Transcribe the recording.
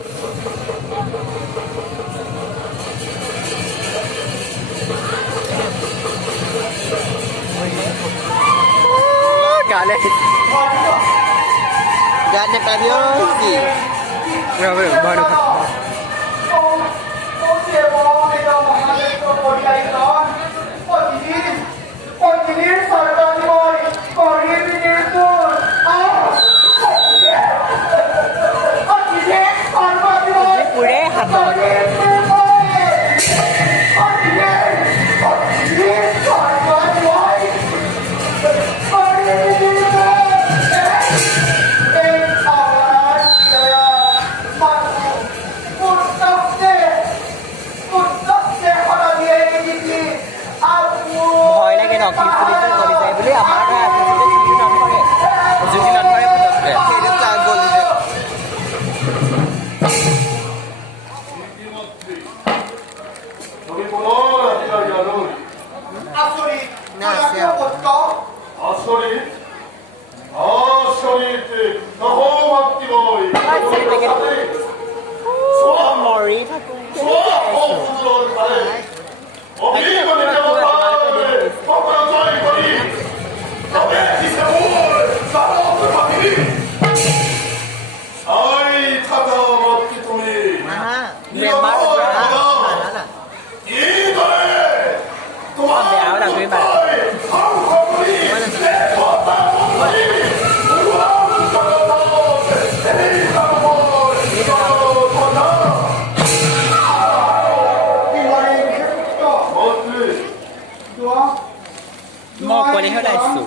Galit. Galit pa yun. Grabe, baru ka. Pure haton. ভয় লাগে ন কিলপুলিতে গলি যায় বুলি আমাৰ কিলপুলিতে নধৰে যদি নধৰে পটককে সেইটো ক্লাস গলি যায় তুমি বলো আসৰি না সে আসৰি আসৰি নহমতি বই মৰি থাকো béo là quý bà một quả đi hơi đại sự